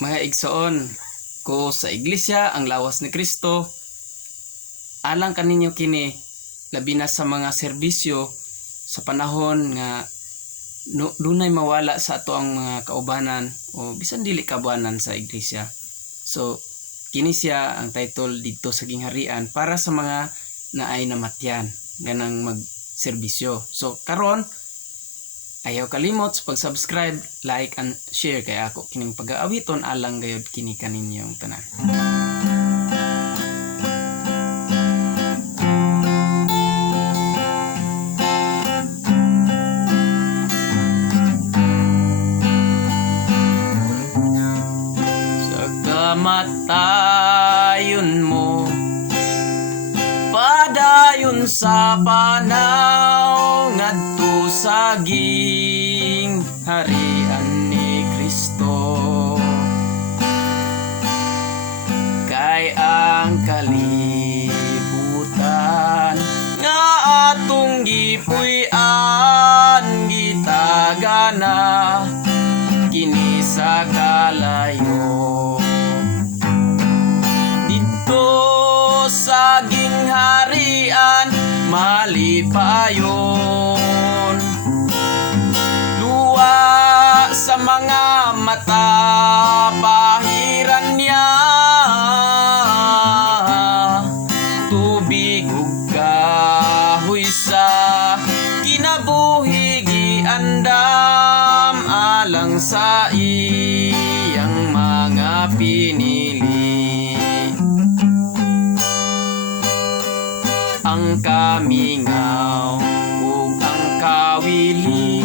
Mga igsoon, ko sa iglesia ang lawas ni Kristo, alang kaninyo kini labi na sa mga serbisyo sa panahon nga dunay mawala sa ato ang mga kaubanan o bisan dili kabuanan sa iglesia. So kini siya ang title dito sa gingharian para sa mga naay namatyan ganang magserbisyo. So karon ayaw kalimot sa pag-subscribe, like, and share kay ako kining pag-aawiton alang gayud kini kaninyong tanan. Sa kamatayon mo, padayon sa panaw ngadto sa gingharian ni Kristo. Kay ang kalibutan nga atong gipuy-an gitagana kini sa kalayo. Dito sa gingharian malipayon, luwa sa mga mata pahiran niya, tubig ug kahoy sa kinabuhi giandam alang sa iyang mga pinili. Ang kamingaw ug ang kawili,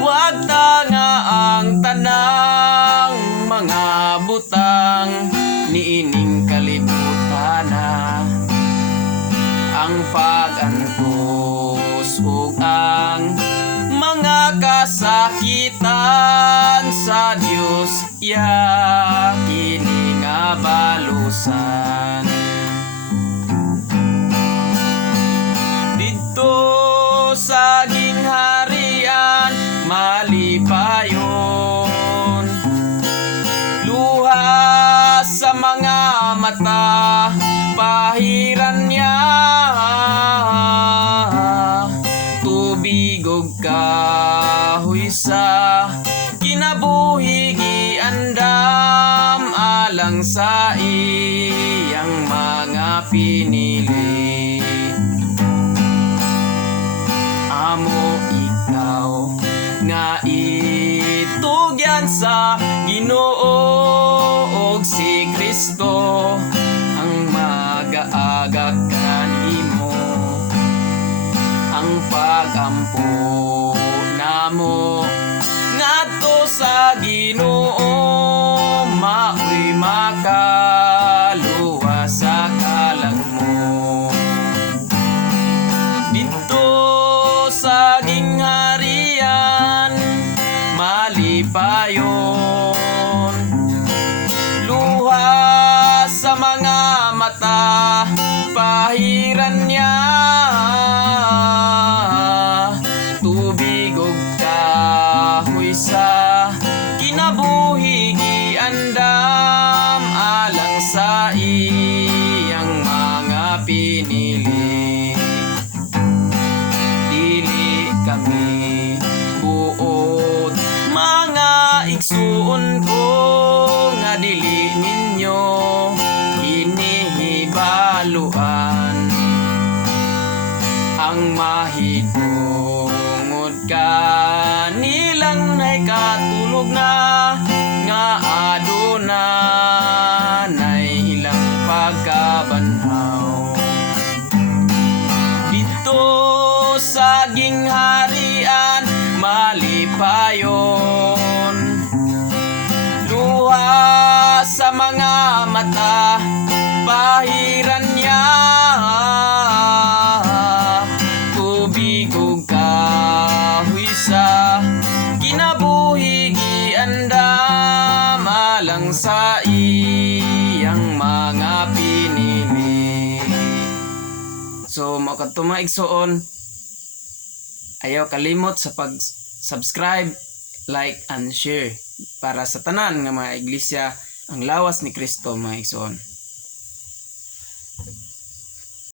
wag ta nga ang tanang mga butang niining kalibutana. Ang pag-antos ug ang mga kasakitan sa Dios ya kini nga balusan. Sa gingharian malipayon, luha sa mga mata pahiran niya, tubig ug kahoy sa kinabuhi giandam alang sa iyang mga pinili. Amo ikaw nga itugyan sa Ginoo ug si Kristo ang mag-aaga kanimo. Ang pagampo namo ngadto sa Ginoo maoy makaluwa sa kalag mo. Dito sa gingharian malipayon, luha sa mga mata pahiran niya, tubig ug kahoy sa kinabuhi giandam alang sa iyang mga pinili. Kami buot mga igsuon ko nga dili ninyo hinihibaluan. Ang mahigungod ka nilang nay katulog na nga adunay ilang pagkabanhaw. Dito sa gingharian malipayon, luha sa mga mata pahiran niya, tubig ug kahoy sa kinabuhi giandam alang sa iyang mga pinili. So makadto mga igsoon, ayaw kalimot sa pag-subscribe, like, and share. para sa tanan nga mga iglesia ang lawas ni Kristo mga igsoon.